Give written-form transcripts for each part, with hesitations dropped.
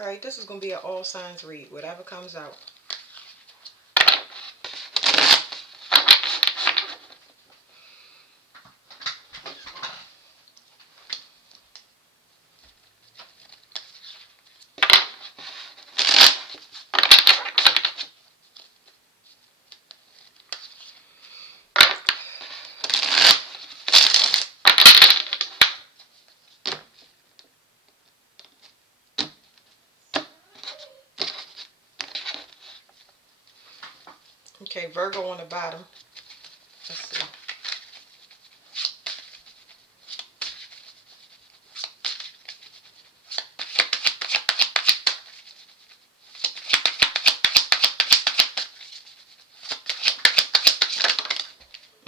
Alright, this is going to be an all signs read, whatever comes out. Okay, Virgo on the bottom. Let's see.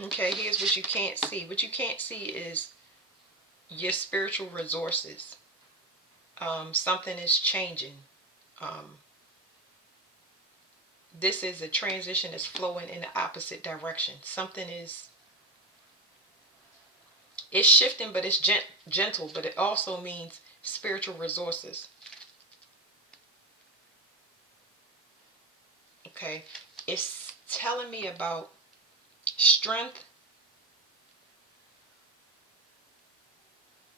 Okay, here's what you can't see. What you can't see is your spiritual resources. Something is changing. Um, this is a transition that's flowing in the opposite direction. Something is, it's shifting, but it's gentle, but it also means spiritual resources. Okay, it's telling me about strength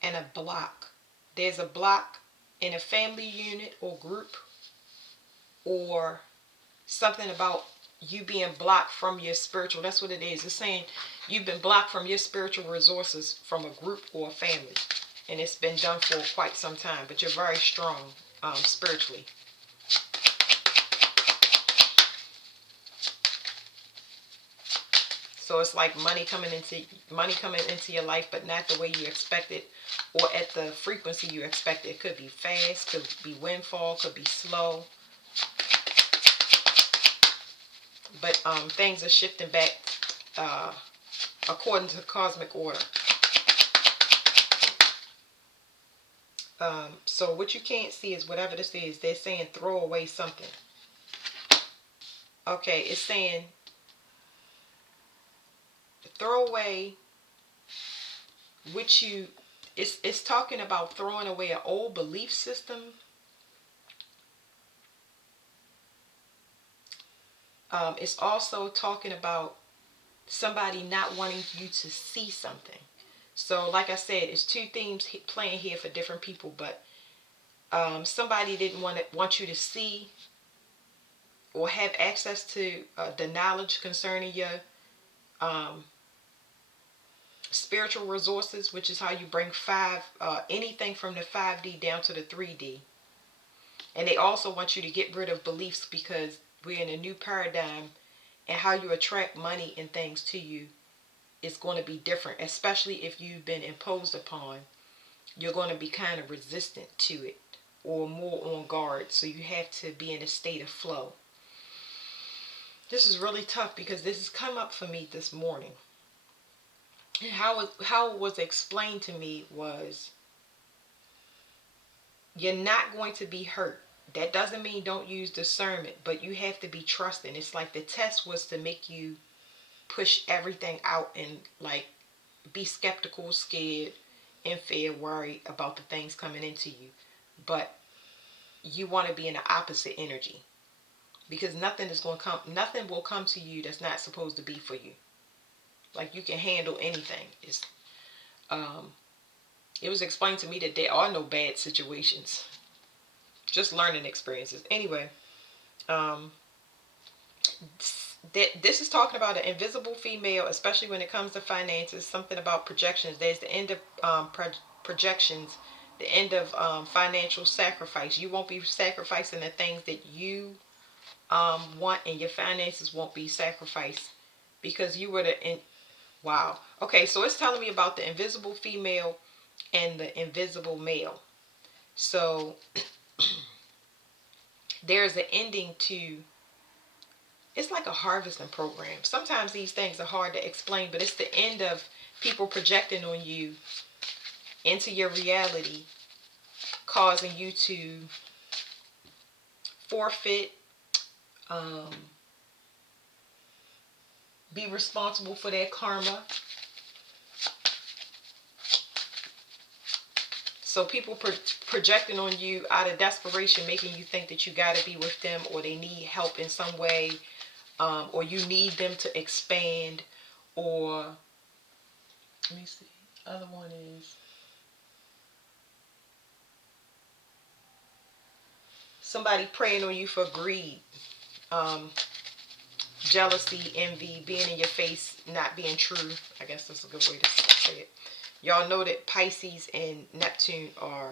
and a block. There's a block in a family unit or group, or something about you being blocked from your spiritual. That's what it is. It's saying you've been blocked from your spiritual resources from a group or a family, and it's been done for quite some time. But you're very strong spiritually. So it's like money coming into your life, but not the way you expect it, or at the frequency you expect it. It could be fast, could be windfall, could be slow. But things are shifting back uh, according to cosmic order. So what you can't see is whatever this is. They're saying throw away something. Okay, it's saying throw away which you. It's talking about throwing away an old belief system. It's also talking about somebody not wanting you to see something. So, like I said, it's two themes playing here for different people, but somebody didn't want you to see or have access to the knowledge concerning your um, spiritual resources, which is how you bring anything from the 5D down to the 3D. And they also want you to get rid of beliefs because we're in a new paradigm, and how you attract money and things to you is going to be different, especially if you've been imposed upon. You're going to be kind of resistant to it or more on guard. So you have to be in a state of flow. This is really tough because this has come up for me this morning. How it was explained to me was you're not going to be hurt. That doesn't mean don't use discernment, but you have to be trusting. It's like the test was to make you push everything out and like be skeptical, scared, and fear, worry about the things coming into you. But you want to be in the opposite energy because nothing will come to you that's not supposed to be for you. Like you can handle anything. Um, it was explained to me that there are no bad situations, just learning experiences. Anyway, um, this is talking about an invisible female, especially when it comes to finances. Something about projections. There's the end of projections, the end of financial sacrifice. You won't be sacrificing the things that you want, and your finances won't be sacrificed because you were the. Wow. Okay, so it's telling me about the invisible female and the invisible male. So there's an ending to, it's like a harvesting program. Sometimes these things are hard to explain, but it's the end of people projecting on you into your reality, causing you to forfeit, um, be responsible for their karma. So people projecting on you out of desperation, making you think that you got to be with them, or they need help in some way, or you need them to expand, or let me see. Other one is somebody praying on you for greed, um, jealousy, envy, being in your face, not being true. I guess that's a good way to say it. Y'all know that Pisces and Neptune are,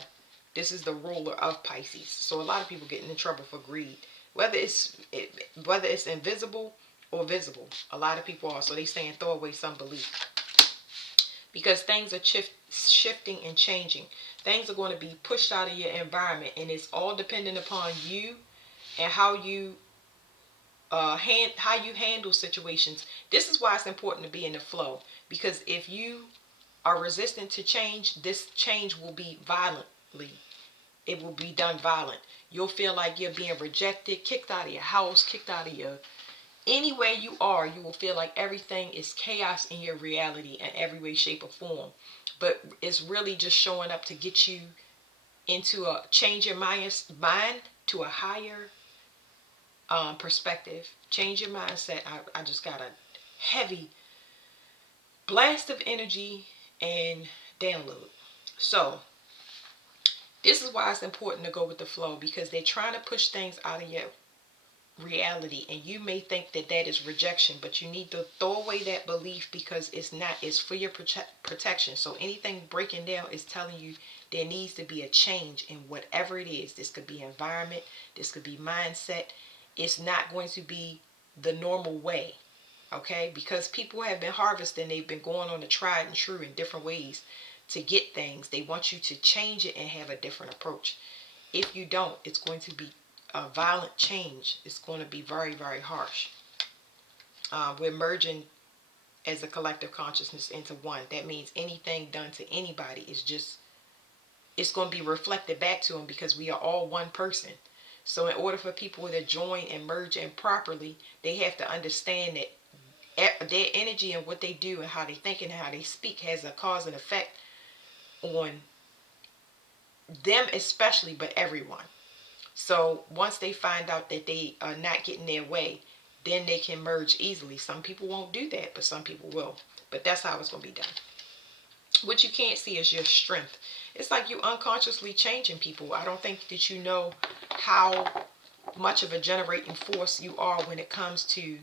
this is the ruler of Pisces. So a lot of people getting in trouble for greed. Whether it's invisible or visible, a lot of people are. So they saying throw away some belief. Because things are shifting and changing. Things are going to be pushed out of your environment, and it's all dependent upon you and how you handle situations. This is why it's important to be in the flow, because if you are resistant to change, this change will be violently. It will be done violent. You'll feel like you're being rejected, kicked out of your house, kicked out of your, anywhere you are, you will feel like everything is chaos in your reality in every way, shape, or form. But it's really just showing up to get you into a change your mind to a higher perspective. Change your mindset. I just got a heavy blast of energy and download. So this is why it's important to go with the flow, because they're trying to push things out of your reality, and you may think that that is rejection, but you need to throw away that belief, because it's not. It's for your protection. So anything breaking down is telling you there needs to be a change in whatever it is. This could be environment, this could be mindset. It's not going to be the normal way, okay? Because people have been harvesting, they've been going on the tried and true in different ways to get things. They want you to change it and have a different approach. If you don't, it's going to be a violent change. It's going to be very, very harsh. We're merging as a collective consciousness into one. That means anything done to anybody is just, it's going to be reflected back to them, because we are all one person. So in order for people to join and merge in properly, they have to understand that their energy and what they do and how they think and how they speak has a cause and effect on them especially, but everyone. So once they find out that they are not getting their way, then they can merge easily. Some people won't do that, but some people will. But that's how it's going to be done. What you can't see is your strength. It's like you unconsciously changing people. I don't think that you know how much of a generating force you are when it comes to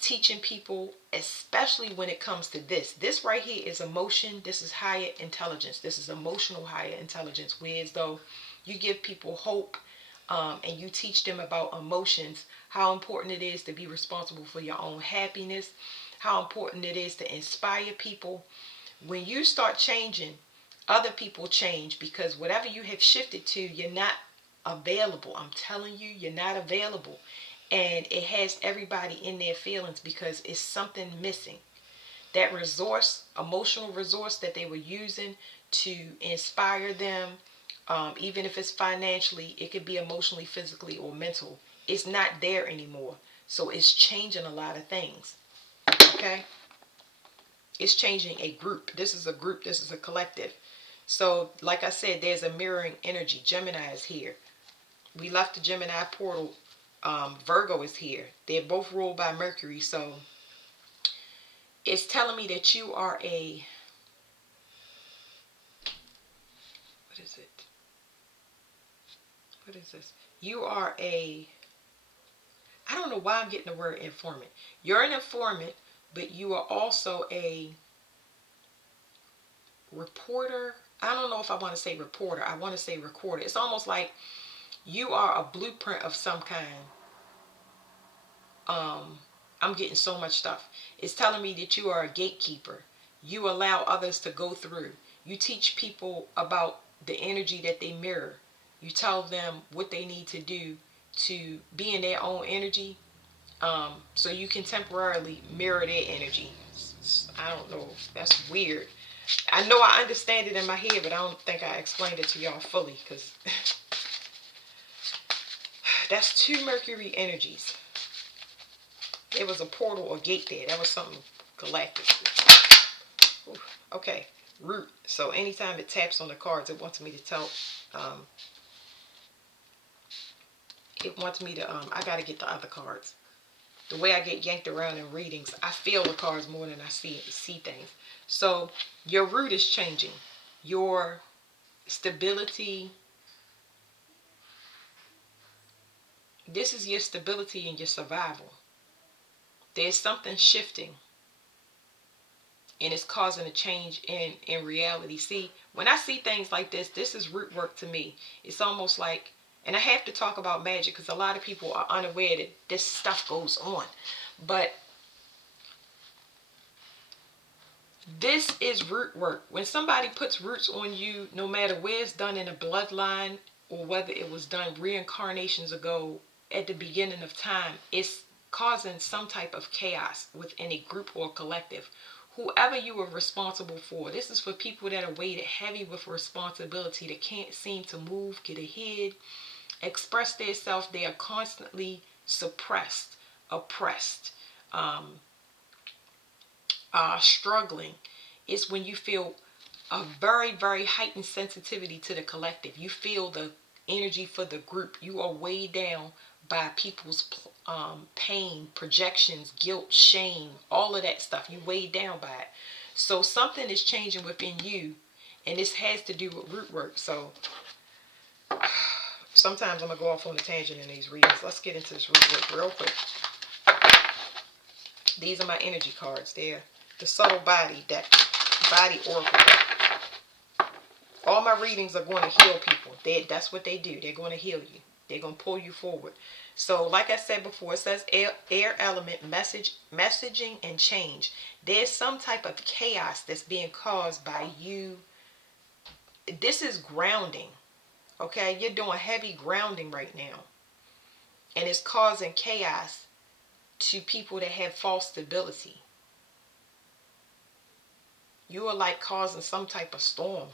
teaching people, especially when it comes to this. This right here is emotion. This is higher intelligence. This is emotional higher intelligence. Whereas though you give people hope, and you teach them about emotions, how important it is to be responsible for your own happiness, how important it is to inspire people. When you start changing, other people change, because whatever you have shifted to, you're not available. I'm telling you, you're not available. And it has everybody in their feelings, because it's something missing. That resource, emotional resource that they were using to inspire them, even if it's financially, it could be emotionally, physically, or mental. It's not there anymore. So it's changing a lot of things. Okay? It's changing a group. This is a group. This is a collective. So, like I said, there's a mirroring energy. Gemini is here. We left the Gemini portal. Virgo is here. They're both ruled by Mercury. So, it's telling me that you are a... What is it? What is this? You are a... I don't know why I'm getting the word informant. You're an informant, but you are also a reporter. I don't know if I want to say reporter. I want to say recorder. It's almost like you are a blueprint of some kind. I'm getting so much stuff. It's telling me that you are a gatekeeper. You allow others to go through. You teach people about the energy that they mirror. You tell them what they need to do to be in their own energy, so you can temporarily mirror their energy. I don't know. That's weird. I know I understand it in my head, but I don't think I explained it to y'all fully, because that's two Mercury energies. There was a portal or gate there. That was something galactic. Ooh, okay. root. So anytime it taps on the cards, it wants me to tell, um, it wants me to, I got to get the other cards. The way I get yanked around in readings, I feel the cards more than I see things. So your root is changing. Your stability, this is your stability and your survival. There's something shifting, and it's causing a change in reality. See, when I see things like this is root work to me. It's almost like, and I have to talk about magic because a lot of people are unaware that this stuff goes on, but this is root work. When somebody puts roots on you, no matter where it's done in a bloodline or whether it was done reincarnations ago at the beginning of time, it's causing some type of chaos within a group or collective. Whoever you are responsible for, this is for people that are weighted heavy with responsibility, that can't seem to move, get ahead, express themselves. They are constantly suppressed, oppressed, um, struggling. It's when you feel a very, very heightened sensitivity to the collective. You feel the energy for the group. You are weighed down by people's pain, projections, guilt, shame, all of that stuff. You weighed down by it. So something is changing within you, and this has to do with root work. So sometimes I'm going to go off on a tangent in these readings. Let's get into this root work real quick. These are my energy cards. They're the subtle body deck, body oracle deck. All my readings are going to heal people. That's what they do. They're going to heal you. They're going to pull you forward. So like I said before, it says air element, messaging, and change. There's some type of chaos that's being caused by you. This is grounding. Okay? You're doing heavy grounding right now. And it's causing chaos to people that have false stability. You are like causing some type of storm.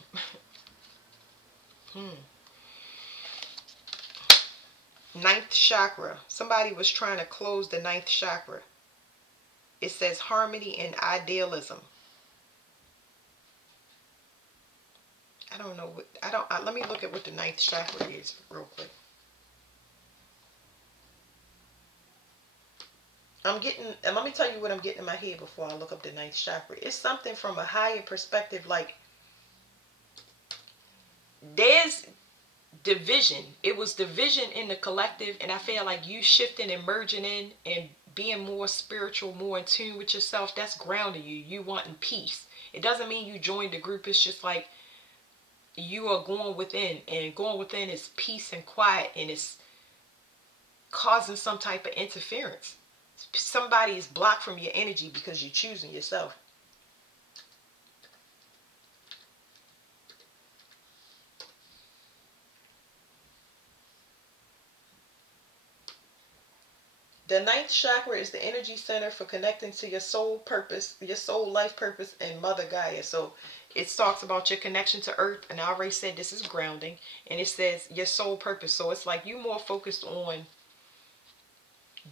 Ninth chakra. Somebody was trying to close the ninth chakra. It says harmony and idealism. I don't know what, let me look at what the ninth chakra is real quick. And let me tell you what I'm getting in my head before I look up the ninth chakra. It's something from a higher perspective, like there's division. It was division in the collective, and I feel like you shifting and merging in and being more spiritual, more in tune with yourself. That's grounding you. You wanting peace. It doesn't mean you joined the group. It's just like you are going within, and going within is peace and quiet, and it's causing some type of interference. Somebody is blocked from your energy because you're choosing yourself. The ninth chakra is the energy center for connecting to your soul purpose, your soul life purpose, and Mother Gaia. So it talks about your connection to Earth, and I already said this is grounding, and it says your soul purpose. So it's like you more focused on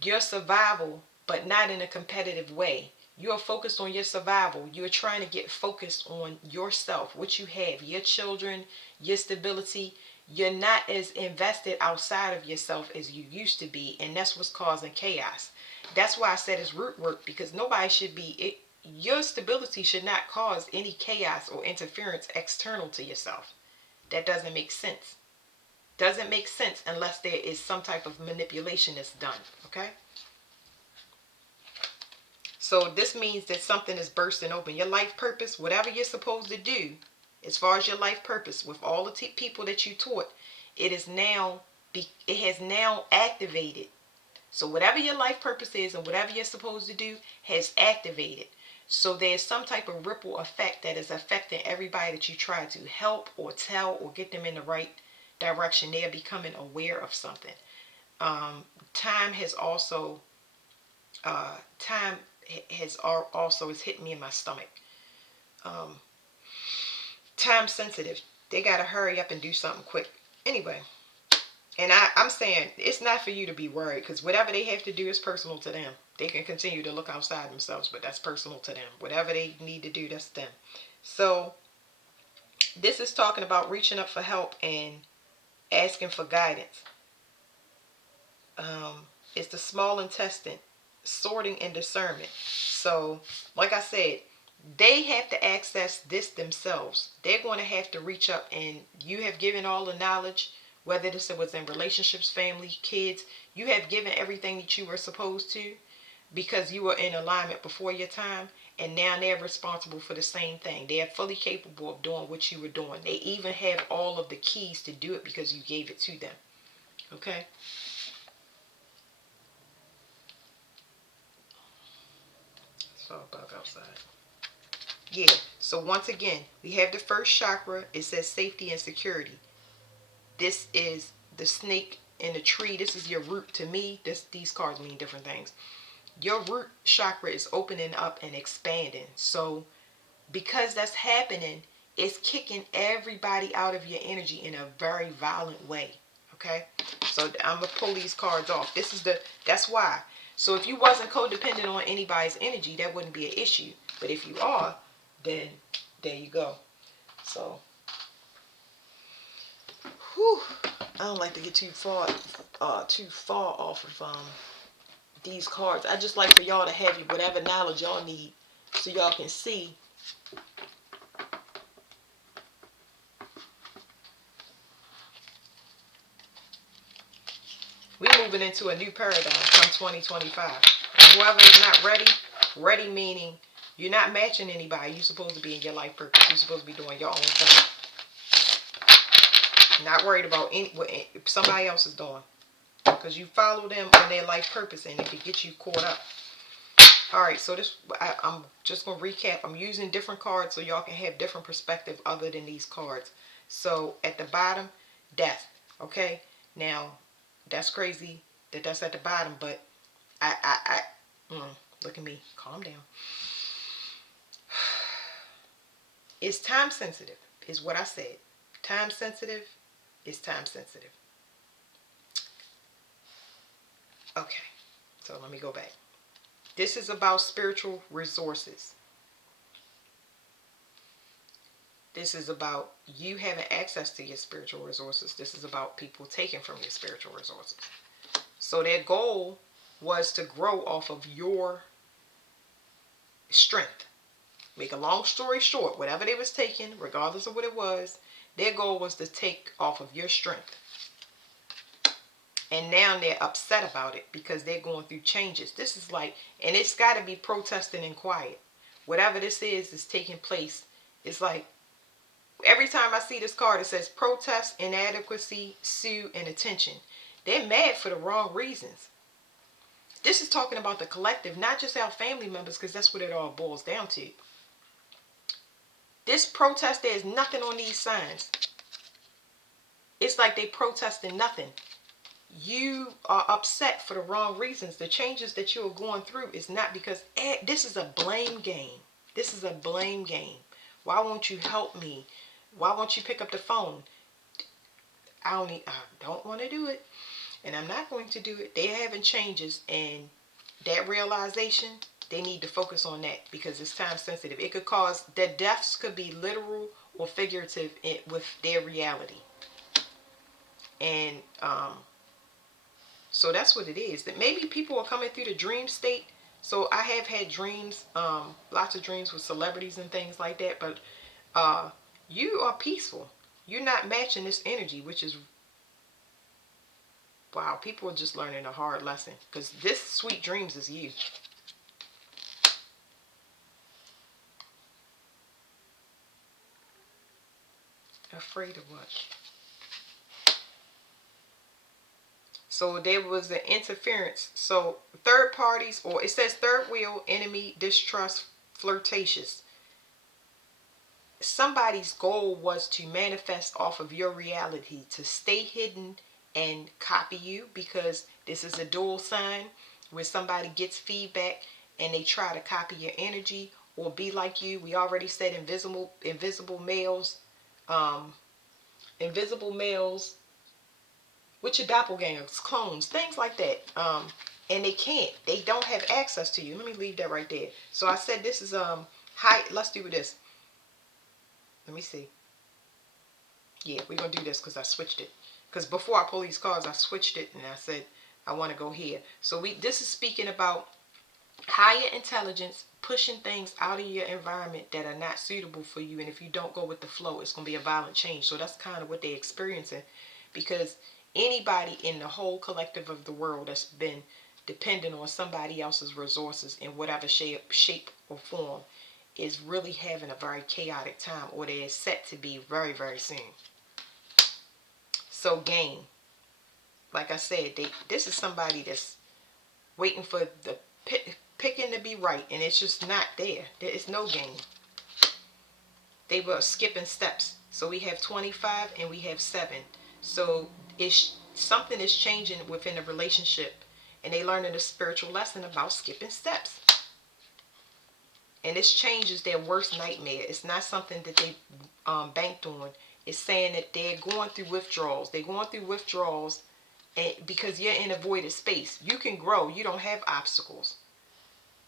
your survival, but not in a competitive way. You are focused on your survival. You're trying to get focused on yourself, what you have, your children, your stability. You're not as invested outside of yourself as you used to be, and that's what's causing chaos. That's why I said it's root work, because nobody should be it. Your stability should not cause any chaos or interference external to yourself. That doesn't make sense. Doesn't make sense unless there is some type of manipulation that's done. Okay? So this means that something is bursting open. Your life purpose, whatever you're supposed to do, as far as your life purpose, with all the people that you taught, it is now, it has now activated. So whatever your life purpose is and whatever you're supposed to do has activated. So there's some type of ripple effect that is affecting everybody that you try to help or tell or get them in the right direction. They are becoming aware of something. Time has also, time has also is hitting me in my stomach. Time sensitive. They gotta hurry up and do something quick. Anyway, and I'm saying it's not for you to be worried, because whatever they have to do is personal to them. They can continue to look outside themselves, but that's personal to them. Whatever they need to do, that's them. So This is talking about reaching up for help and asking for guidance. It's the small intestine, sorting and discernment. So, like I said, they have to access this themselves. They're going to have to reach up, and you have given all the knowledge, whether this was in relationships, family, kids. You have given everything that you were supposed to because you were in alignment before your time, and now they're responsible for the same thing. They are fully capable of doing what you were doing. They even have all of the keys to do it because you gave it to them. Okay? It's all bug outside. Yeah. So once again, we have the first chakra. It says safety and security. This is the snake in the tree. This is your root. To me, these cards mean different things. Your root chakra is opening up and expanding. So because that's happening, it's kicking everybody out of your energy in a very violent way. Okay? So I'm gonna pull these cards off. That's why. So if you wasn't codependent on anybody's energy, that wouldn't be an issue. But if you are, then there you go. So, whew, I don't like to get too far off of these cards. I just like for y'all to have whatever knowledge y'all need, so y'all can see. We're moving into a new paradigm come 2025. And whoever is not ready meaning you're not matching anybody. You're supposed to be in your life purpose. You're supposed to be doing your own thing. Not worried about what somebody else is doing. Because you follow them on their life purpose, and if it gets you caught up. Alright, so I'm just going to recap. I'm using different cards so y'all can have different perspective other than these cards. So at the bottom, death. Okay? Now, that's crazy that that's at the bottom, but look at me. Calm down. It's time sensitive, is what I said. Time sensitive is time sensitive. Okay, so let me go back. This is about spiritual resources. This is about you having access to your spiritual resources. This is about people taking from your spiritual resources. So their goal was to grow off of your strength. Make a long story short, whatever they was taking, regardless of what it was, their goal was to take off of your strength. And now they're upset about it because they're going through changes. This is like, and it's got to be protesting and quiet. Whatever this is taking place. It's like, every time I see this card, it says protest, inadequacy, sue, and attention. They're mad for the wrong reasons. This is talking about the collective, not just our family members, because that's what it all boils down to. This protest, there's nothing on these signs. It's like they protesting nothing. You are upset for the wrong reasons. The changes that you are going through is not because this is a blame game. This is a blame game. Why won't you help me? Why won't you pick up the phone? I don't want to do it, and I'm not going to do it. They're having changes, and that realization, they need to focus on that because it's time sensitive. It could cause, the deaths could be literal or figurative with their reality. And so that's what it is. That maybe people are coming through the dream state. So I have had dreams, lots of dreams with celebrities and things like that. But you are peaceful. You're not matching this energy, which is, wow, people are just learning a hard lesson. Because this sweet dreams is you. Afraid of what? So there was an interference. So third parties, or it says third wheel, enemy, distrust, flirtatious. Somebody's goal was to manifest off of your reality, to stay hidden and copy you, because this is a dual sign where somebody gets feedback and they try to copy your energy or be like you. We already said invisible males, invisible males, with your doppelgangers, clones, things like that. And they don't have access to you. Let me leave that right there. So I said this is high. Let's do this. Let me see. Yeah, we're going to do this because I switched it. Because before I pull these cards, I switched it and I said, I want to go here. So this is speaking about higher intelligence pushing things out of your environment that are not suitable for you. And if you don't go with the flow, it's going to be a violent change. So that's kind of what they're experiencing. Because anybody in the whole collective of the world that's been dependent on somebody else's resources in whatever shape or form is really having a very chaotic time, or they're set to be very, very soon. So game, like I said, this is somebody that's waiting for the picking to be right, and it's just not there. There is no game. They were skipping steps. So we have 25 and we have 7. So something is changing within a relationship, and they learning a spiritual lesson about skipping steps. And this changes their worst nightmare. It's not something that they banked on. It's saying that they're going through withdrawals. They're going through withdrawals and because you're in a voided space. You can grow. You don't have obstacles.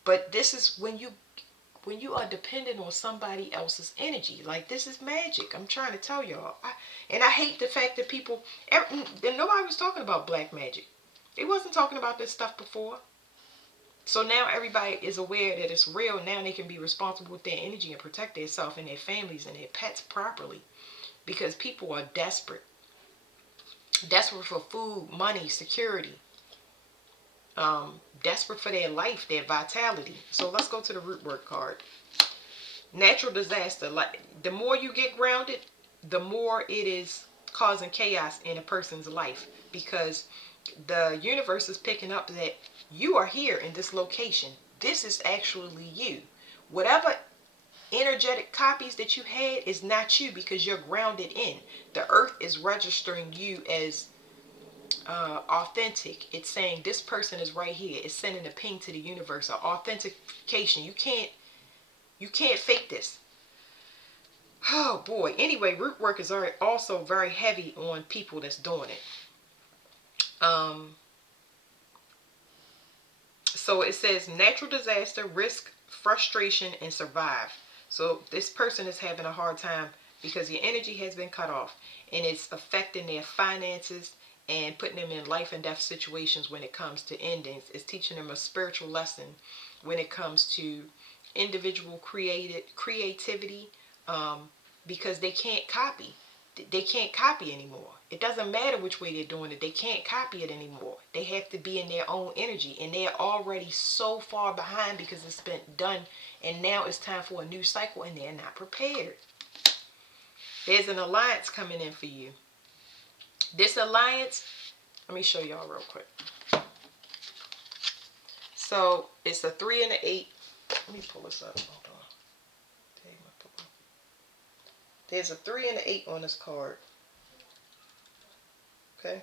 But this is when you are dependent on somebody else's energy. Like, this is magic. I'm trying to tell y'all. And I hate the fact that nobody was talking about black magic. They wasn't talking about this stuff before. So now everybody is aware that it's real. Now they can be responsible with their energy and protect themselves and their families and their pets properly. Because people are desperate. Desperate for food, money, security. Desperate for their life, their vitality. So let's go to the root word card. Natural disaster. Like, the more you get grounded, the more it is causing chaos in a person's life, because the universe is picking up that you are here in this location. This is actually you. Whatever energetic copies that you had is not you, because you're grounded in. The earth is registering you as authentic. It's saying this person is right here. It's sending a ping to the universe, an authentication. You can't fake this. Oh boy. Anyway, root work is also very heavy on people that's doing it. So it says natural disaster, risk, frustration, and survive. So this person is having a hard time because your energy has been cut off, and it's affecting their finances and putting them in life and death situations when it comes to endings. It's teaching them a spiritual lesson when it comes to individual creativity, because they can't copy. They can't copy anymore. It doesn't matter which way they're doing it. They can't copy it anymore. They have to be in their own energy, and they're already so far behind because it's been done, and now it's time for a new cycle, and they're not prepared. There's an alliance coming in for you. This alliance, let me show y'all real quick. So it's a 3 and an 8. Let me pull this up. Hold on. There's a 3 and an 8 on this card. Okay.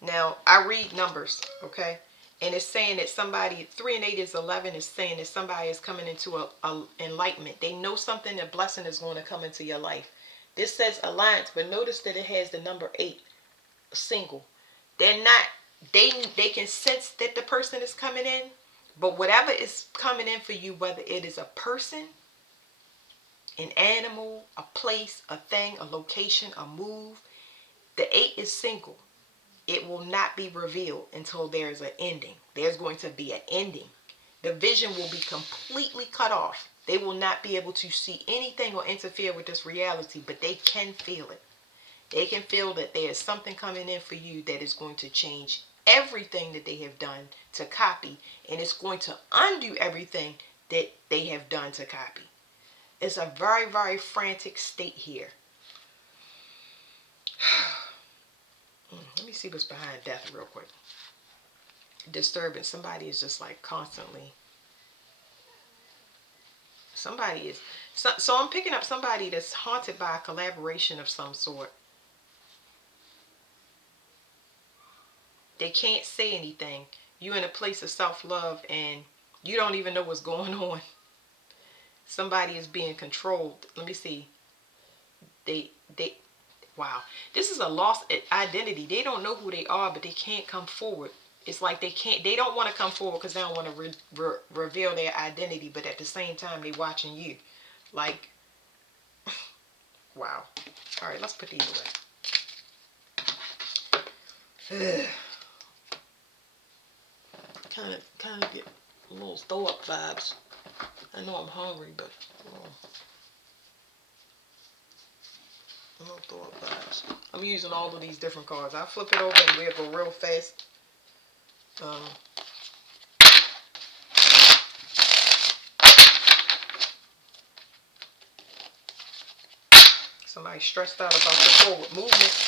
Now, I read numbers, okay? And it's saying that somebody, 3 and 8 is 11, is saying that somebody is coming into a enlightenment. They know something, a blessing is going to come into your life. This says alliance, but notice that it has the number 8, single. They're not, they can sense that the person is coming in, but whatever is coming in for you, whether it is a person, an animal, a place, a thing, a location, a move, the 8 is single. It will not be revealed until there's an ending. There's going to be an ending. The vision will be completely cut off. They will not be able to see anything or interfere with this reality, but they can feel it. They can feel that there is something coming in for you that is going to change everything that they have done to copy, and it's going to undo everything that they have done to copy. It's a very, very frantic state here. Let me see what's behind death real quick. Disturbance. Somebody is just like constantly. Somebody is. So I'm picking up somebody that's haunted by a collaboration of some sort. They can't say anything. You're in a place of self-love and you don't even know what's going on. Somebody is being controlled. Let me see. Wow. This is a lost identity. They don't know who they are, but they can't come forward. It's like they don't want to come forward because they don't want to reveal their identity, but at the same time, they're watching you. Like, Wow. All right, let's put these away. kind of get a little throw up vibes. I know I'm hungry, but a little throw up vibes. I'm using all of these different cards. I'll flip it over and we'll go real fast. Somebody stressed out about the forward movement.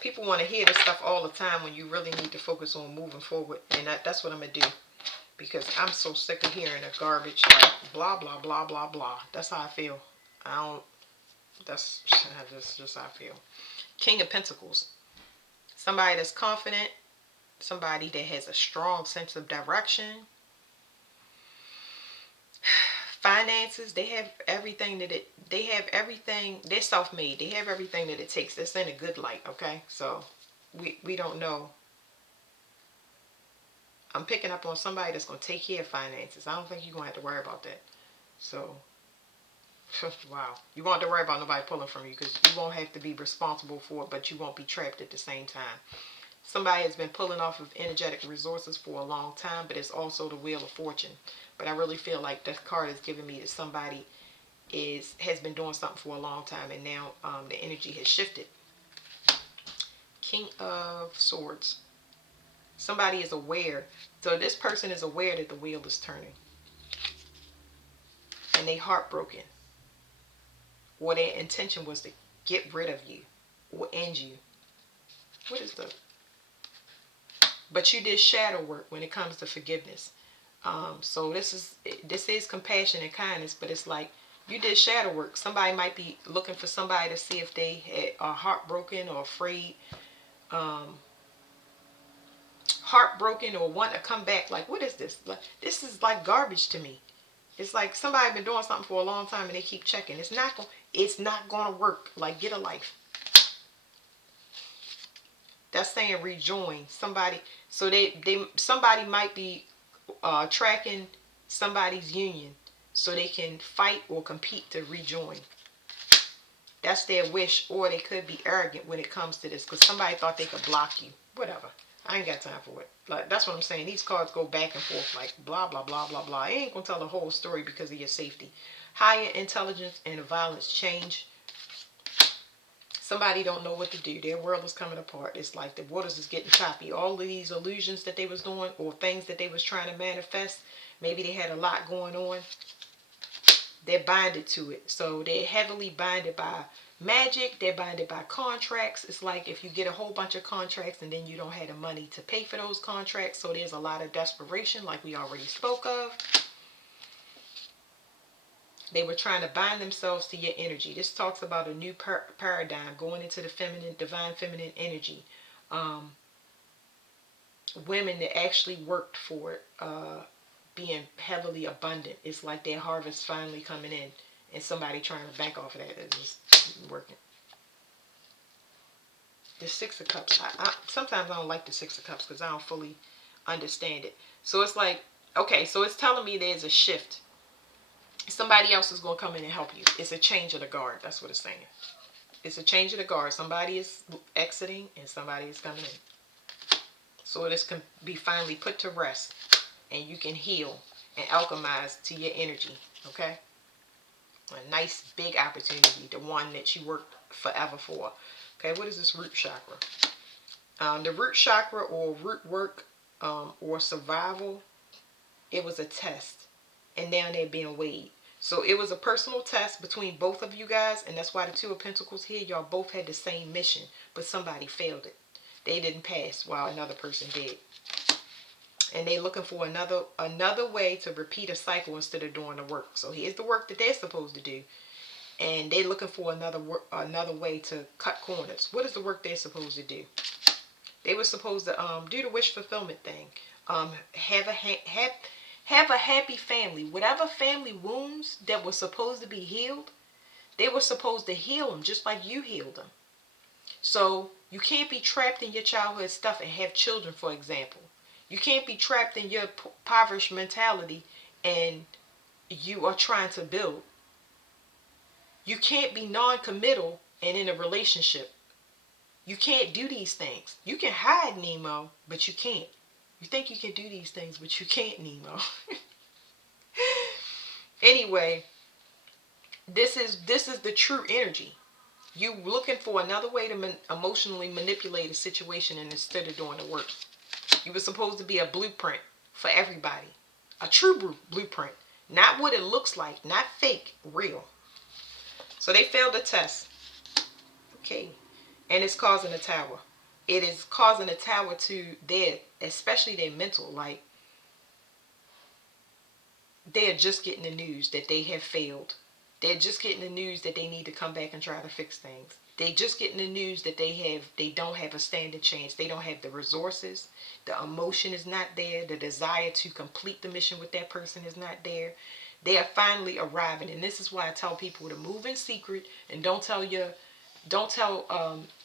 People want to hear this stuff all the time when you really need to focus on moving forward. And that's what I'm going to do. Because I'm so sick of hearing the garbage like blah, blah, blah, blah, blah. That's how I feel. That's just how I feel. King of Pentacles. Somebody that's confident. Somebody that has a strong sense of direction. Finances, they have everything they're self-made. They have everything that it takes. That's in a good light, okay? So we don't know. I'm picking up on somebody that's going to take care of finances. I don't think you're going to have to worry about that. So, wow. You won't have to worry about nobody pulling from you because you won't have to be responsible for it, but you won't be trapped at the same time. Somebody has been pulling off of energetic resources for a long time, but it's also the Wheel of Fortune. But I really feel like this card is giving me that somebody has been doing something for a long time, and now the energy has shifted. King of Swords. Somebody is aware. So this person is aware that the wheel is turning. And they heartbroken. Or their intention was to get rid of you. Or end you. What is the... But you did shadow work when it comes to forgiveness. So this is compassion and kindness, but it's like you did shadow work. Somebody might be looking for somebody to see if they are heartbroken or afraid, heartbroken or want to come back. Like, what is this? Like, this is like garbage to me. It's like somebody been doing something for a long time and they keep checking. It's not gonna work. Like, get a life. That's saying rejoin somebody. So somebody might be tracking somebody's union so they can fight or compete to rejoin. That's their wish, or they could be arrogant when it comes to this because somebody thought they could block you. Whatever. I ain't got time for it. Like, that's what I'm saying. These cards go back and forth like blah, blah, blah, blah, blah. I ain't going to tell the whole story because of your safety. Higher intelligence and violence change. Somebody don't know what to do. Their world is coming apart. It's like the waters is getting choppy. All of these illusions that they was doing or things that they was trying to manifest, maybe they had a lot going on. They're binded to it. So they're heavily binded by magic. They're binded by contracts. It's like if you get a whole bunch of contracts and then you don't have the money to pay for those contracts. So there's a lot of desperation like we already spoke of. They were trying to bind themselves to your energy. This talks about a new paradigm going into the feminine, divine feminine energy. Women that actually worked for it, being heavily abundant. It's like their harvest finally coming in and somebody trying to bank off of that. It's just working. The Six of Cups. Sometimes I don't like the Six of Cups because I don't fully understand it. So it's like, okay, so it's telling me there's a shift. Somebody else is going to come in and help you. It's a change of the guard. That's what it's saying. It's a change of the guard. Somebody is exiting and somebody is coming in. So this can be finally put to rest and you can heal and alchemize to your energy. Okay? A nice big opportunity. The one that you worked forever for. Okay, what is this root chakra? The root chakra or root work or survival, it was a test. And now they're being weighed. So it was a personal test between both of you guys, and that's why the Two of Pentacles here, y'all both had the same mission, but somebody failed it. They didn't pass while another person did. And they're looking for another way to repeat a cycle instead of doing the work. So here's the work that they're supposed to do. And they're looking for another way to cut corners. What is the work they're supposed to do? They were supposed to do the wish fulfillment thing. Have a happy family. Whatever family wounds that were supposed to be healed, they were supposed to heal them just like you healed them. So you can't be trapped in your childhood stuff and have children, for example. You can't be trapped in your impoverished mentality and you are trying to build. You can't be non-committal and in a relationship. You can't do these things. You can hide, Nemo, but you can't. You think you can do these things, but you can't, Nemo. Anyway, this is the true energy. You looking for another way to emotionally manipulate a situation, and instead of doing the work. You were supposed to be a blueprint for everybody. A true blueprint. Not what it looks like. Not fake. Real. So they failed the test. Okay. And it's causing a tower. It is causing a tower to their, especially their mental. Like, they're just getting the news that they have failed. They're just getting the news that they need to come back and try to fix things. They just getting the news that they don't have a standing chance. They don't have the resources. The emotion is not there. The desire to complete the mission with that person is not there. They are finally arriving, and this is why I tell people to move in secret and don't tell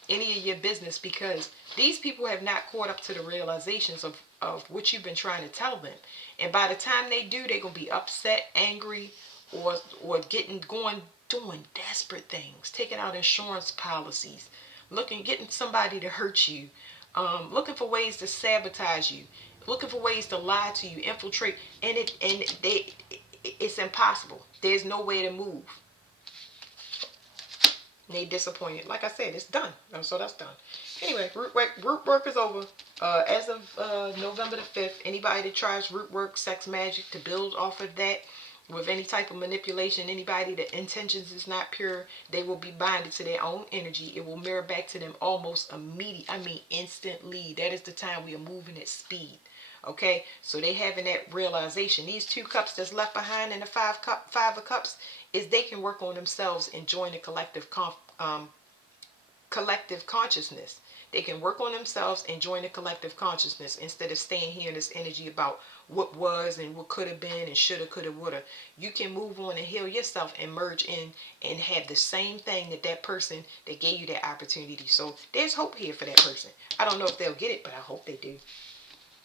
any of your business, because these people have not caught up to the realizations of what you've been trying to tell them. And by the time they do, they're gonna be upset, angry, or doing desperate things, taking out insurance policies, getting somebody to hurt you, looking for ways to sabotage you, looking for ways to lie to you, infiltrate, and it's impossible. There's no way to move. And they disappointed. Like I said, it's done. So that's done. Anyway, root work is over. As of November the 5th, anybody that tries root work, sex magic, to build off of that with any type of manipulation, anybody that intentions is not pure, they will be binded to their own energy. It will mirror back to them almost immediately. I mean, instantly. That is the time we are moving at speed. Okay, so they having that realization. These 2 cups that's left behind in the 5 of cups is they can work on themselves and join the collective consciousness. They can work on themselves and join the collective consciousness instead of staying here in this energy about what was and what could have been and shoulda, coulda, woulda. You can move on and heal yourself and merge in and have the same thing that person that gave you that opportunity. So there's hope here for that person. I don't know if they'll get it, but I hope they do.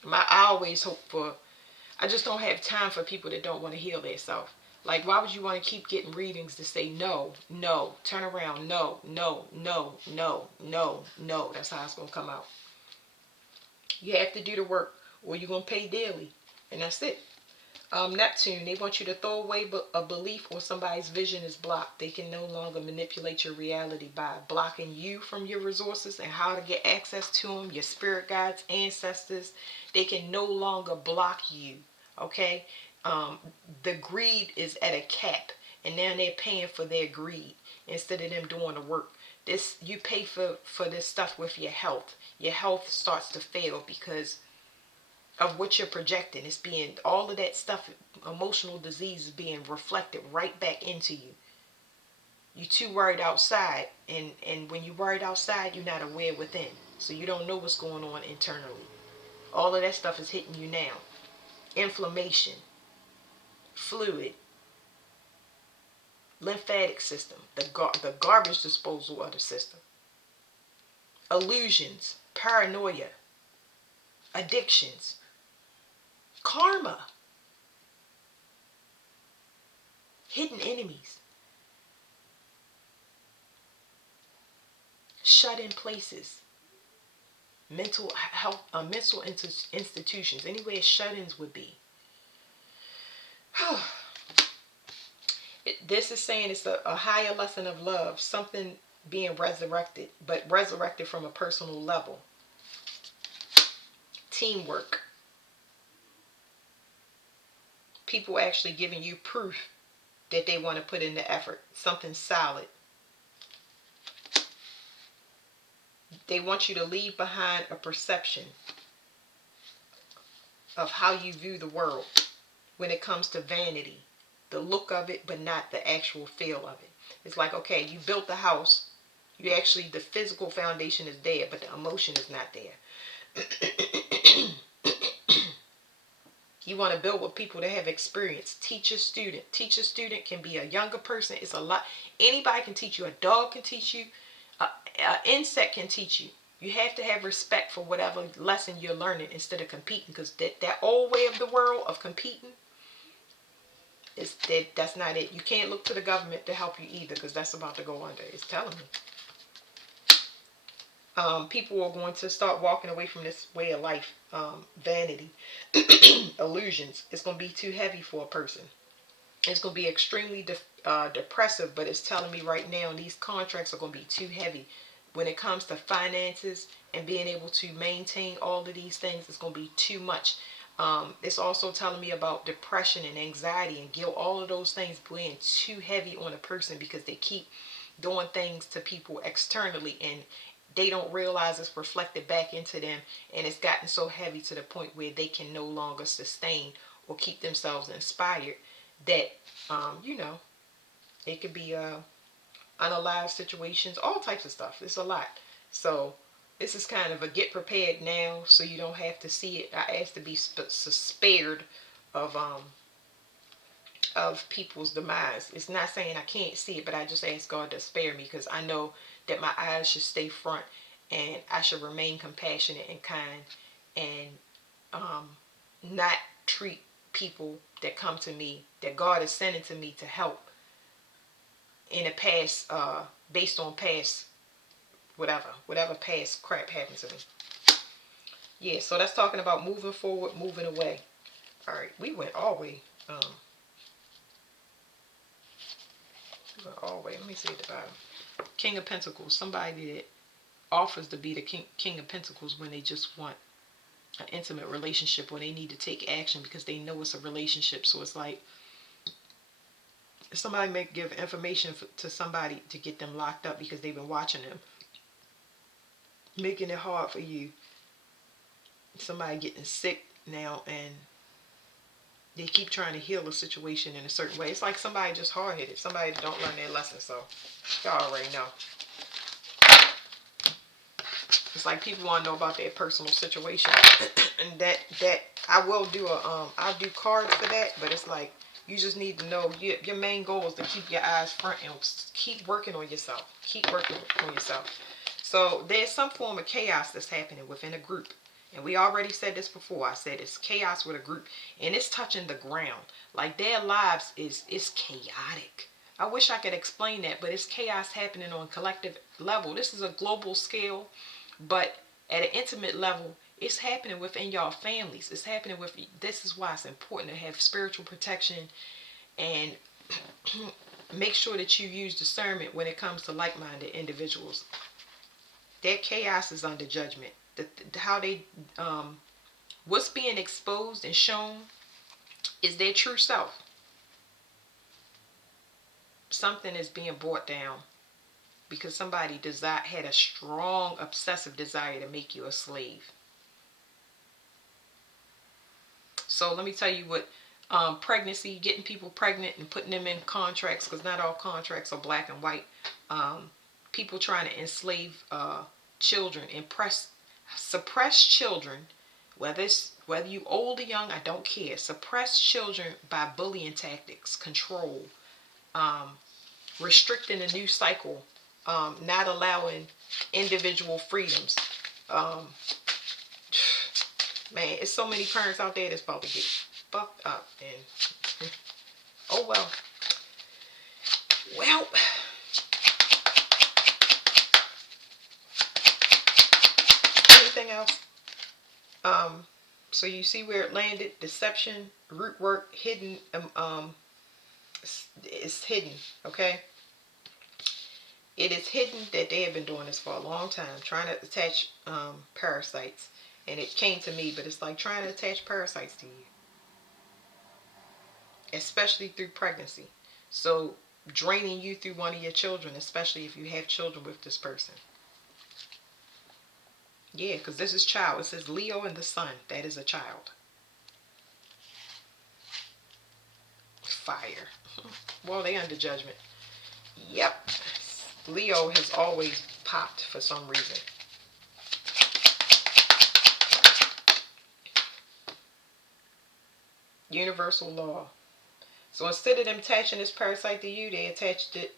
I always hope for, I just don't have time for people that don't want to heal themselves. Like, why would you want to keep getting readings to say no, no, turn around, no, no, no, no, no, no? That's how it's going to come out. You have to do the work or you're going to pay daily. And that's it. Neptune, they want you to throw away a belief or somebody's vision is blocked. They can no longer manipulate your reality by blocking you from your resources and how to get access to them, your spirit guides, ancestors. They can no longer block you, okay? The greed is at a cap, and now they're paying for their greed instead of them doing the work. You pay for this stuff with your health. Your health starts to fail because of what you're projecting. It's being, all of that stuff, emotional disease is being reflected right back into you. You're too worried outside, and when you're worried outside, you're not aware within. So you don't know what's going on internally. All of that stuff is hitting you now. Inflammation, fluid, lymphatic system, the garbage disposal of the system, illusions, paranoia, addictions, karma, hidden enemies, shut in places, mental health, mental institutions, anywhere shut-ins would be. This is saying it's a higher lesson of love, something being resurrected, but resurrected from a personal level. Teamwork. People actually giving you proof that they want to put in the effort. Something solid. They want you to leave behind a perception of how you view the world when it comes to vanity. The look of it, but not the actual feel of it. It's like, okay, you built the house. You actually, the physical foundation is there, but the emotion is not there. You want to build with people that have experience. Teach a student. Teach a student can be a younger person. It's a lot. Anybody can teach you. A dog can teach you. An insect can teach you. You have to have respect for whatever lesson you're learning instead of competing, because that old way of the world of competing, That's not it. You can't look to the government to help you either, because that's about to go under. It's telling me. People are going to start walking away from this way of life. Vanity, illusions. It's going to be too heavy for a person. It's going to be extremely depressive, but it's telling me right now these contracts are going to be too heavy. When it comes to finances and being able to maintain all of these things, it's going to be too much. It's also telling me about depression and anxiety and guilt, all of those things being too heavy on a person because they keep doing things to people externally and they don't realize it's reflected back into them, and it's gotten so heavy to the point where they can no longer sustain or keep themselves inspired that you know, it could be unalive situations, all types of stuff. It's a lot. So this is kind of a get prepared now so you don't have to see it. I ask to be spared of people's demise. It's not saying I can't see it, but I just ask God to spare me because I know that my eyes should stay front and I should remain compassionate and kind and not treat people that come to me, that God is sending to me to help in the past, based on past whatever past crap happened to me. Yeah, so that's talking about moving forward, moving away. All right, we went all the way. All the way. Let me see at the bottom. King of Pentacles, somebody that offers to be the King of Pentacles when they just want an intimate relationship, when they need to take action because they know it's a relationship. So it's like somebody may give information to somebody to get them locked up because they've been watching them, making it hard for you. Somebody getting sick now and they keep trying to heal a situation in a certain way. It's like somebody just hard-headed. Somebody don't learn their lesson. So y'all already know. It's like people want to know about their personal situation, and that I will do I'll do cards for that. But it's like you just need to know your main goal is to keep your eyes front and keep working on yourself. Keep working on yourself. So there's some form of chaos that's happening within a group. And we already said this before. I said it's chaos with a group and it's touching the ground. Like their lives is chaotic. I wish I could explain that, but it's chaos happening on a collective level. This is a global scale, but at an intimate level, it's happening within y'all families. It's happening with, this is why it's important to have spiritual protection and make sure that you use discernment when it comes to like-minded individuals. Their chaos is under judgment. How they, what's being exposed and shown is their true self. Something is being brought down because somebody had a strong obsessive desire to make you a slave. So let me tell you what pregnancy, getting people pregnant and putting them in contracts, because not all contracts are black and white. People trying to enslave children, suppress children, whether you old or young, I don't care. Suppress children by bullying tactics, control, restricting a new cycle, not allowing individual freedoms. Man, it's so many parents out there that's about to get fucked up. And oh well. Well, anything else? So you see where it landed: deception, root work, hidden. It's hidden. Okay. It is hidden that they have been doing this for a long time, trying to attach parasites. And it came to me, but it's like trying to attach parasites to you, especially through pregnancy. So draining you through one of your children, especially if you have children with this person. Yeah, because this is child. It says Leo and the sun. That is a child. Fire. Well, they under judgment. Yep. Leo has always popped for some reason. Universal law. So instead of them attaching this parasite to you, they attached it.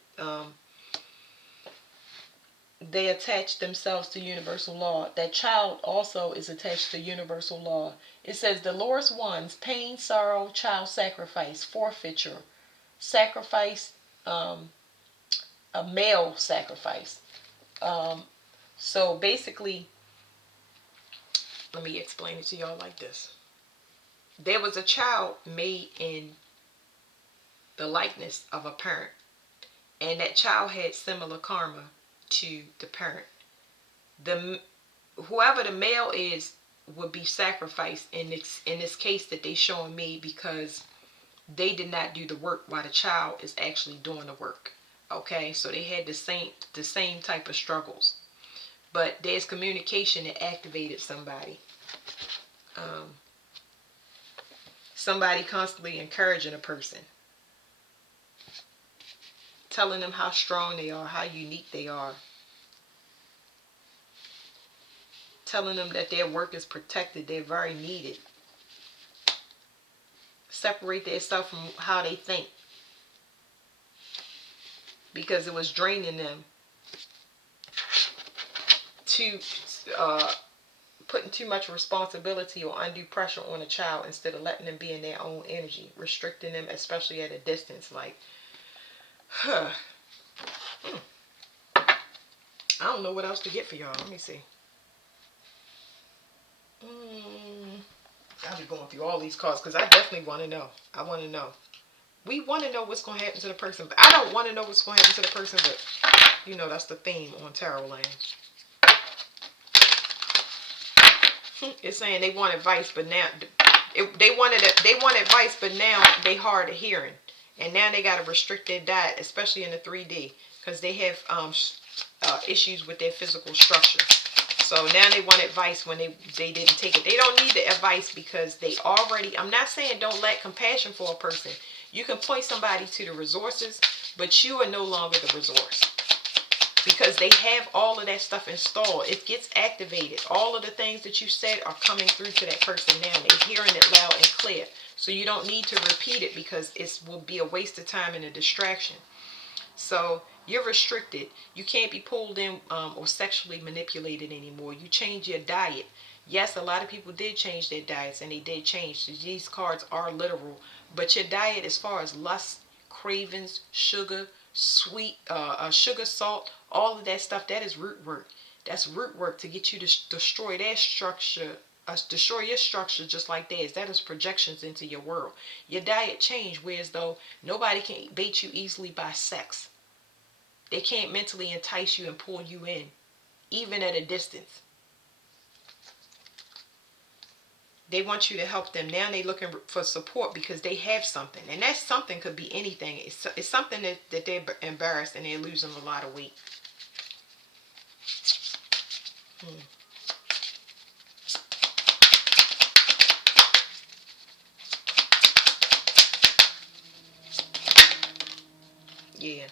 they attach themselves to universal law. That child also is attached to universal law. It says the lowest ones: pain, sorrow, child sacrifice, forfeiture, sacrifice, um, a male sacrifice. Um, so basically, let me explain it to y'all like this. There was a child made in the likeness of a parent, and that child had similar karma to the parent. The whoever the male is would be sacrificed in this case that they showing me, because they did not do the work while the child is actually doing the work. Okay, so they had the same type of struggles, but there's communication that activated somebody. Um, Somebody constantly encouraging a person, telling them how strong they are, how unique they are, telling them that their work is protected, they're very needed. Separate themselves from how they think, because it was draining them to putting too much responsibility or undue pressure on a child instead of letting them be in their own energy, restricting them, especially at a distance. Like, huh. I don't know what else to get for y'all. Let me see. I'll be going through all these cards because I definitely want to know. I want to know. We want to know what's going to happen to the person, but I don't want to know what's going to happen to the person, but that's the theme on Tarot Land. It's saying they want advice, but now they want advice, but now they hard of hearing, and now they got to restrict their diet, especially in the 3D, because they have issues with their physical structure. So now they want advice when they didn't take it. They don't need the advice because they already. I'm not saying don't lack compassion for a person. You can point somebody to the resources, but you are no longer the resource, because they have all of that stuff installed. It gets activated. All of the things that you said are coming through to that person now. They're hearing it loud and clear. So you don't need to repeat it because it will be a waste of time and a distraction. So you're restricted. You can't be pulled in or sexually manipulated anymore. You change your diet. Yes, a lot of people did change their diets, and they did change. So these cards are literal. But your diet, as far as lust, cravings, sugar, sweet, sugar, salt, all of that stuff, that is root work. That's root work to get you to destroy that structure. Destroy your structure just like theirs. That is projections into your world. Your diet changed, whereas though nobody can bait you easily by sex. They can't mentally entice you and pull you in, even at a distance. They want you to help them. Now they're looking for support because they have something. And that something could be anything. It's something that they're embarrassed and they're losing a lot of weight. Yeah.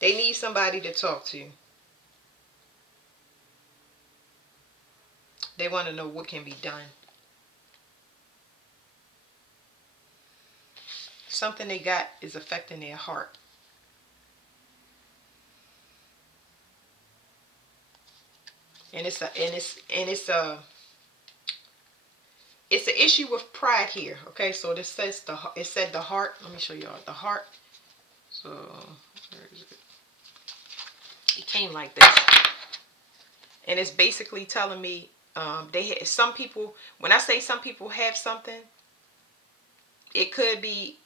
They need somebody to talk to. They want to know what can be done. Something they got is affecting their heart. And it's an issue with pride here. Okay, so this says it said the heart. Let me show y'all the heart. So where is it? It came like this, and it's basically telling me some people. When I say some people have something, it could be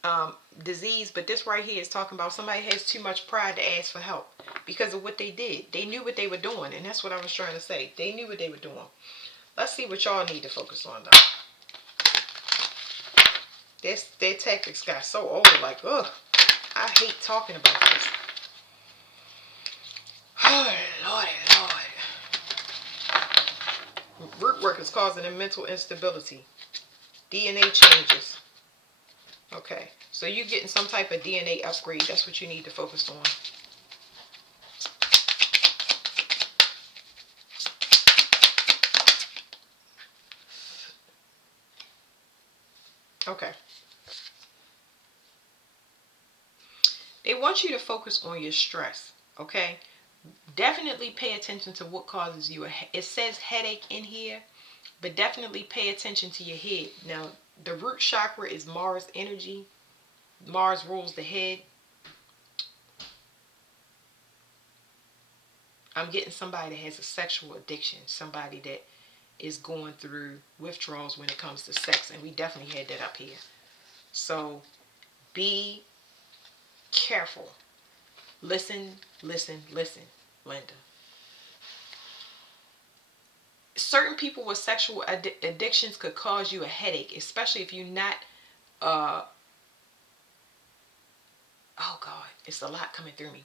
disease, but this right here is talking about somebody has too much pride to ask for help because of what they did. They knew what they were doing, and that's what I was trying to say. They knew what they were doing. Let's see what y'all need to focus on though. Their tactics got so old, like, ugh, I hate talking about this. Oh, Lord, Lord. Root work is causing them mental instability. DNA changes. Okay, so you getting some type of DNA upgrade. That's what you need to focus on. Okay. They want you to focus on your stress. Okay. definitely pay attention to what causes you it says headache in here, but definitely pay attention to your head. Now, the root chakra is Mars energy. Mars rules the head. I'm getting somebody that has a sexual addiction, somebody that is going through withdrawals when it comes to sex, and we definitely had that up here. So be careful. Listen, listen, listen, Linda. Certain people with sexual addictions could cause you a headache, especially if you're not, oh God, it's a lot coming through me.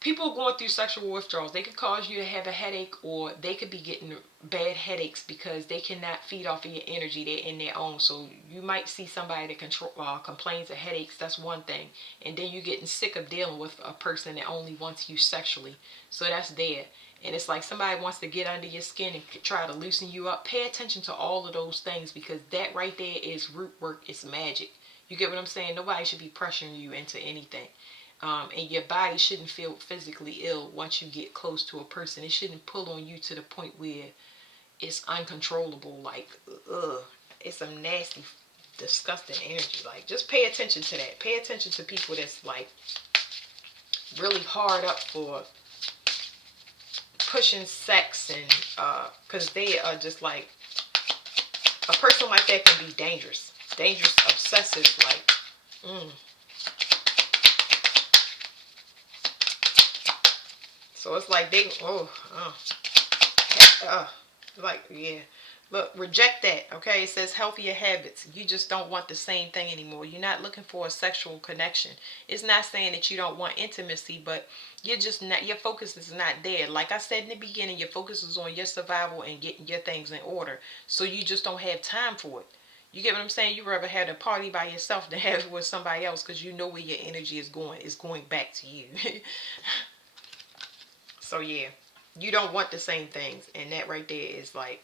People going through sexual withdrawals, they could cause you to have a headache, or they could be getting bad headaches because they cannot feed off of your energy. They're in their own. So you might see somebody that complains of headaches. That's one thing. And then you're getting sick of dealing with a person that only wants you sexually. So that's there. And it's like somebody wants to get under your skin and try to loosen you up. Pay attention to all of those things, because that right there is root work. It's magic. You get what I'm saying? Nobody should be pressuring you into anything. And your body shouldn't feel physically ill once you get close to a person. It shouldn't pull on you to the point where it's uncontrollable. Like, ugh, it's some nasty, disgusting energy. Like, just pay attention to that. Pay attention to people that's like really hard up for pushing sex, and because they are just like, a person like that can be dangerous. Dangerous, obsessive, like, So it's like they, like, yeah. Look, reject that, okay? It says healthier habits. You just don't want the same thing anymore. You're not looking for a sexual connection. It's not saying that you don't want intimacy, but you're just not, your focus is not there. Like I said in the beginning, your focus is on your survival and getting your things in order. So you just don't have time for it. You get what I'm saying? You rather have a party by yourself than have it with somebody else, because you know where your energy is going. It's going back to you. So yeah, you don't want the same things, and that right there is like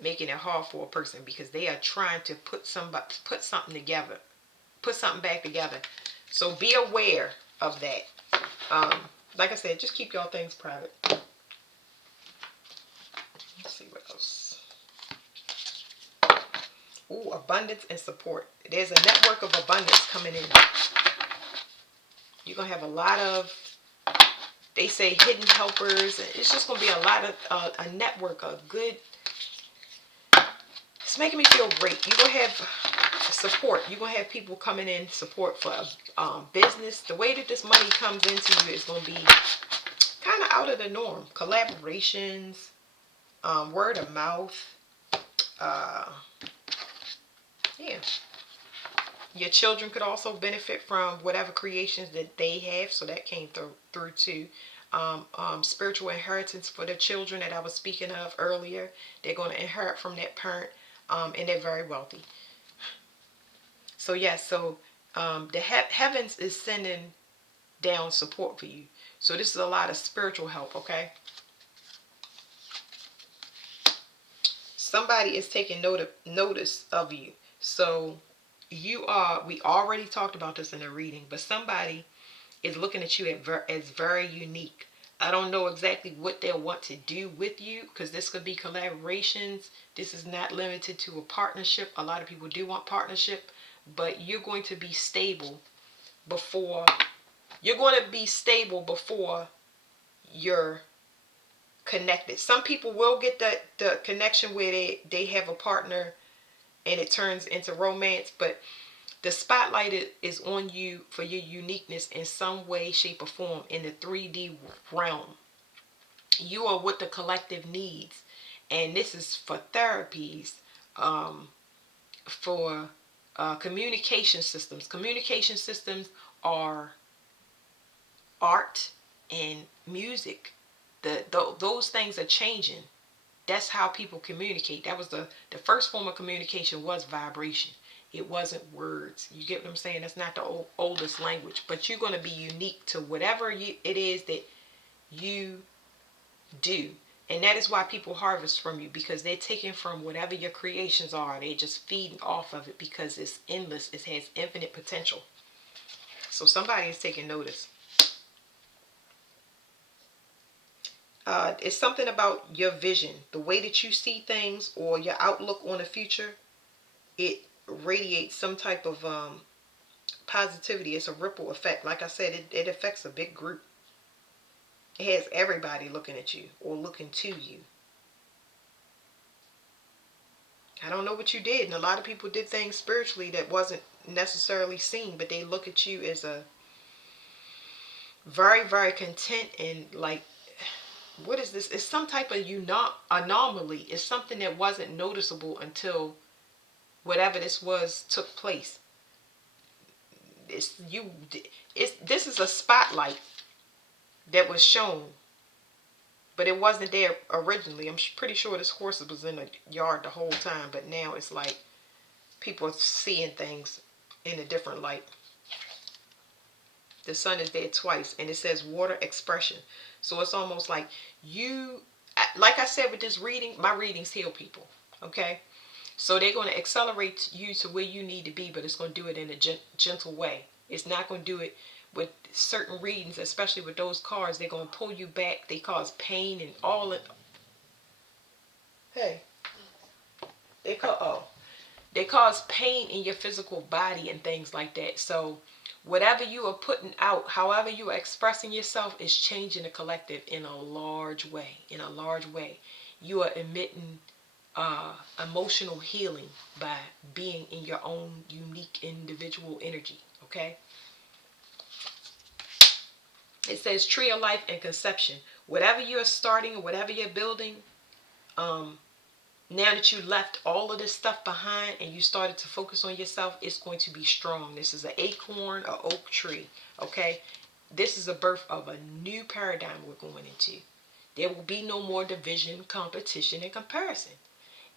making it hard for a person, because they are trying to put something together, put something back together. So be aware of that. Um, like I said, just keep y'all things private. Let's see what else. Ooh, abundance and support. There's a network of abundance coming in. You're gonna have a lot of, they say, hidden helpers. It's just gonna be a lot of a network of good. It's making me feel great. You're gonna have support. You're gonna have people coming in support for business. The way that this money comes into you is gonna be kind of out of the norm. Collaborations, word of mouth. Uh, yeah. Your children could also benefit from whatever creations that they have. So that came through too. Spiritual inheritance for the children that I was speaking of earlier. They're going to inherit from that parent, and they're very wealthy. So yes, so the heavens is sending down support for you. So this is a lot of spiritual help, okay? Somebody is taking notice of you. So we already talked about this in the reading, but somebody is looking at you as very unique. I don't know exactly what they'll want to do with you, because this could be collaborations. This is not limited to a partnership. A lot of people do want partnership, but you're going to be stable before you're connected. Some people will get the connection where they have a partner and it turns into romance, but the spotlight is on you for your uniqueness in some way, shape, or form in the 3D realm. You are what the collective needs, and this is for therapies, for communication systems. Communication systems are art and music. Those things are changing. That's how people communicate. That was the first form of communication, was vibration. It wasn't words. You get what I'm saying? That's not the oldest language, but you're going to be unique to whatever it is that you do. And that is why people harvest from you, because they're taking from whatever your creations are. They're just feeding off of it because it's endless. It has infinite potential. So somebody is taking notice. It's something about your vision, the way that you see things, or your outlook on the future. It radiates some type of positivity. It's a ripple effect. Like I said, it affects a big group. It has everybody looking at you or looking to you. I don't know what you did, and a lot of people did things spiritually that wasn't necessarily seen, but they look at you as a very, very content and like, what is this? It's some type of anomaly. It's something that wasn't noticeable until whatever this was took place. It's you. It's this is a spotlight that was shown, but it wasn't there originally. I'm pretty sure this horse was in the yard the whole time, but now it's like people are seeing things in a different light. The sun is there twice, and it says water expression. So it's almost like like I said with this reading, my readings heal people. Okay, so they're going to accelerate you to where you need to be, but it's going to do it in a gentle way. It's not going to do it with certain readings, especially with those cards. They're going to pull you back. They cause pain and all it. Hey, they cause pain in your physical body and things like that. So whatever you are putting out, however you are expressing yourself, is changing the collective in a large way. In a large way, you are emitting emotional healing by being in your own unique individual energy. Okay. It says tree of life and conception. Whatever you're starting, whatever you're building, um, now that you left all of this stuff behind and you started to focus on yourself, it's going to be strong. This is an acorn, an oak tree. Okay. This is a birth of a new paradigm we're going into. There will be no more division, competition, and comparison.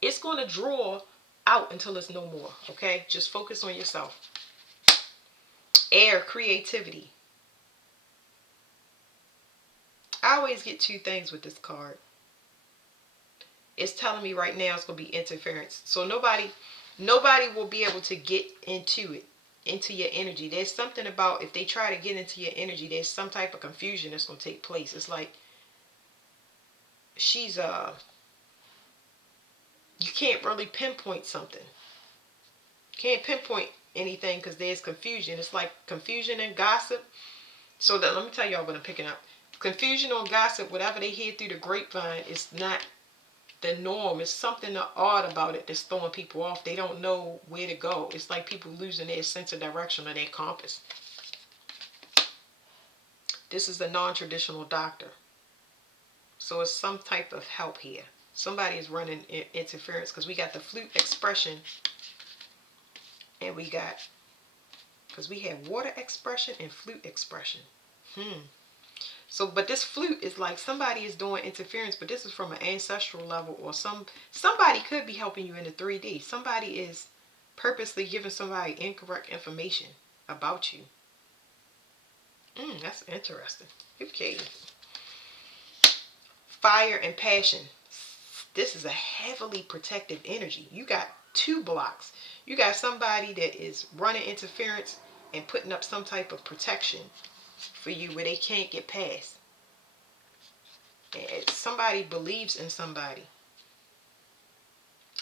It's going to draw out until it's no more. Okay. Just focus on yourself. Air, creativity. I always get two things with this card. It's telling me right now it's going to be interference. So nobody will be able to get into it, into your energy. There's something about if they try to get into your energy, there's some type of confusion that's going to take place. It's like she's you can't really pinpoint something. Can't pinpoint anything because there's confusion. It's like confusion and gossip. So let me tell y'all what I'm picking up. Confusion or gossip, whatever they hear through the grapevine, is not the norm. It's something odd about it that's throwing people off. They don't know where to go. It's like people losing their sense of direction or their compass. This is a non-traditional doctor. So it's some type of help here. Somebody is running interference because we got the flute expression and we got, because we have water expression and flute expression. So, but this flute is like somebody is doing interference, but this is from an ancestral level, or somebody could be helping you in the 3D. Somebody is purposely giving somebody incorrect information about you. That's interesting. Okay. Fire and passion. This is a heavily protective energy. You got two blocks. You got somebody that is running interference and putting up some type of protection for you where they can't get past. Somebody believes in somebody,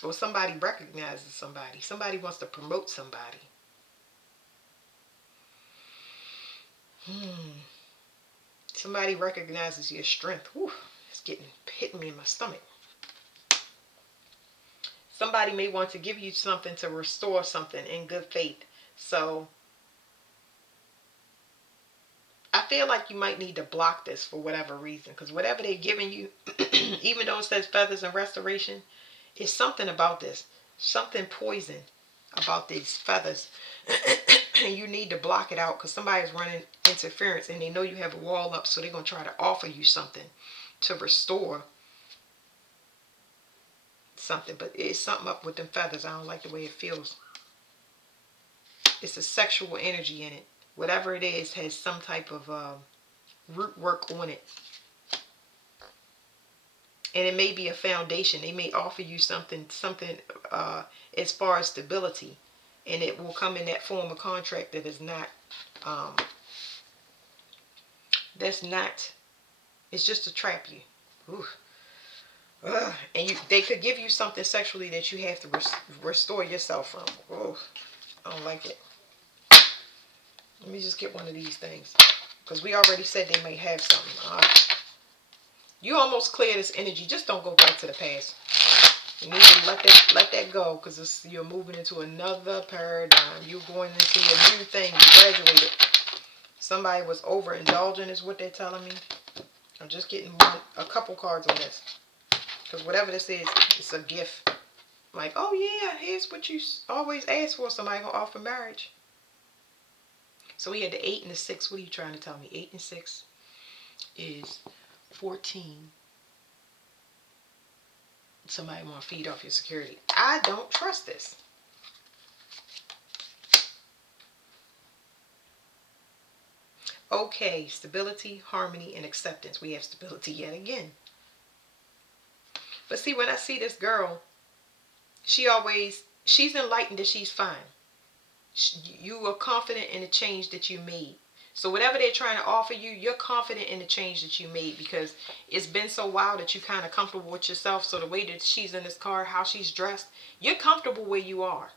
or somebody recognizes somebody. Somebody wants to promote somebody. Somebody recognizes your strength. Whew, it's hitting me in my stomach. Somebody may want to give you something to restore something in good faith. So I feel like you might need to block this for whatever reason, because whatever they're giving you, even though it says feathers and restoration, it's something about this, something poison about these feathers. And you need to block it out because somebody's running interference and they know you have a wall up, so they're going to try to offer you something to restore something. But it's something up with them feathers. I don't like the way it feels. It's a sexual energy in it. Whatever it is has some type of root work on it. And it may be a foundation. They may offer you something as far as stability. And it will come in that form of contract that is not, it's just to trap you. Ooh. And they could give you something sexually that you have to restore yourself from. Oh, I don't like it. Let me just get one of these things. Because we already said they may have something. You almost clear this energy. Just don't go back to the past. You need to let that go, because you're moving into another paradigm. You're going into a new thing. You graduated. Somebody was overindulging is what they're telling me. I'm just getting a couple cards on this. Because whatever this is, it's a gift. Like, oh yeah, here's what you always ask for. Somebody gonna offer marriage. So we had the 8 and the 6. What are you trying to tell me? 8 and 6 is 14. Somebody want to feed off your security. I don't trust this. Okay, stability, harmony, and acceptance. We have stability yet again. But see, when I see this girl, she's enlightened that she's fine. You are confident in the change that you made. So whatever they're trying to offer you, you're confident in the change that you made, because it's been so while that you're kind of comfortable with yourself. So the way that she's in this car, how she's dressed, you're comfortable where you are.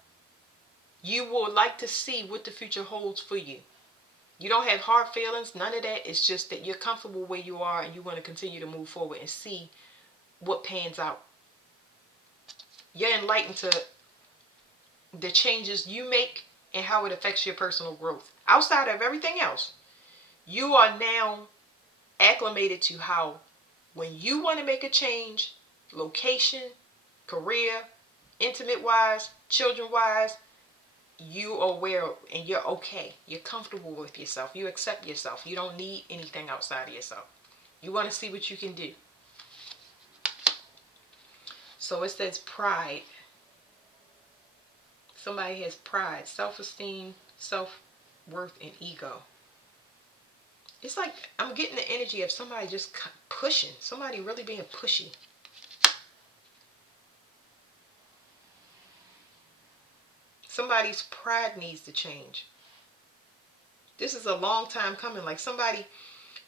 You will like to see what the future holds for you. You don't have hard feelings, none of that. It's just that you're comfortable where you are and you want to continue to move forward and see what pans out. You're enlightened to the changes you make and how it affects your personal growth. Outside of everything else, you are now acclimated to how, when you want to make a change, location, career, intimate wise, children wise, you are aware and you're okay. You're comfortable with yourself. You accept yourself. You don't need anything outside of yourself. You want to see what you can do. So it says pride. Somebody has pride, self-esteem, self-worth, and ego. It's like I'm getting the energy of somebody just pushing. Somebody really being pushy. Somebody's pride needs to change. This is a long time coming. Like somebody,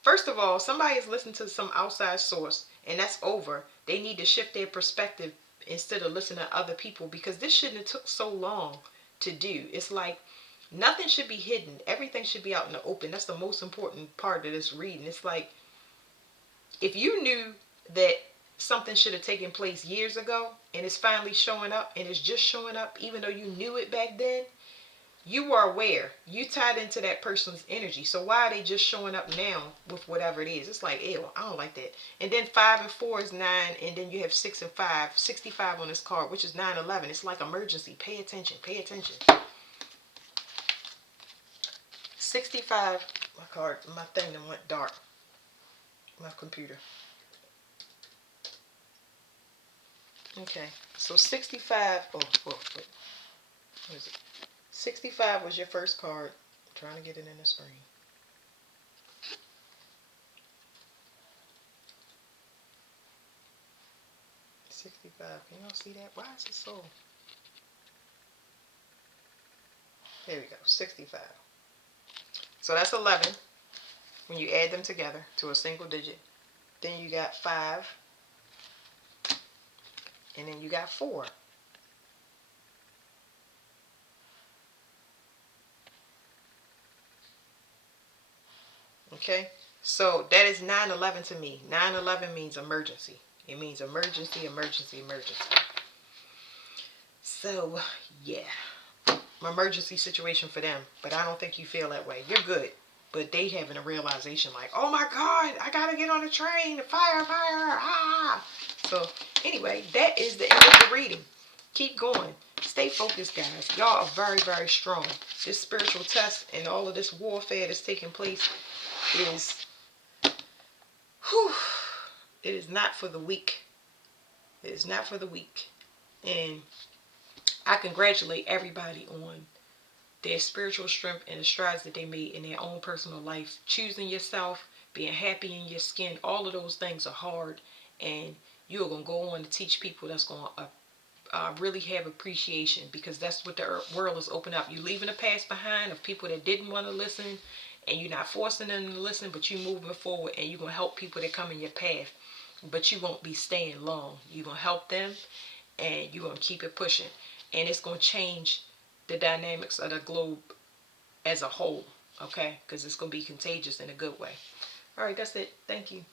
first of all, somebody is listening to some outside source, and that's over. They need to shift their perspective instead of listening to other people, because this shouldn't have took so long to do. It's like nothing should be hidden. Everything should be out in the open. That's the most important part of this reading. It's like if you knew that something should have taken place years ago and it's finally showing up, and it's just showing up even though you knew it back then, you are aware. You tied into that person's energy. So why are they just showing up now with whatever it is? It's like, ew, I don't like that. And then 5 and 4 is 9, and then you have 6 and 5. 65 on this card, which is 9-11. It's like emergency. Pay attention. Pay attention. 65. My thing that went dark. My computer. Okay. So 65. Oh, what is it? 65 was your first card. I'm trying to get it in the screen. 65. Can y'all see that? Why is it so? There we go. 65. So that's 11 when you add them together to a single digit. Then you got 5. And then you got 4. Okay? So that is 9-11 to me. 9-11 means emergency. It means emergency, emergency, emergency. So, yeah. Emergency situation for them. But I don't think you feel that way. You're good. But they having a realization like, oh my God, I gotta get on the train. Fire, fire, ah. So, anyway, that is the end of the reading. Keep going. Stay focused, guys. Y'all are very, very strong. This spiritual test and all of this warfare that's taking place is, whew, it is not for the weak. It is not for the weak. And I congratulate everybody on their spiritual strength and the strides that they made in their own personal life. Choosing yourself, being happy in your skin, all of those things are hard. And you're going to go on to teach people that's going to really have appreciation, because that's what the world is opening up. You're leaving the past behind of people that didn't want to listen, and you're not forcing them to listen, but you're moving forward and you're going to help people that come in your path. but you won't be staying long. You're going to help them, and you're going to keep it pushing. And it's going to change the dynamics of the globe as a whole, okay? Because it's going to be contagious in a good way. All right, that's it. Thank you.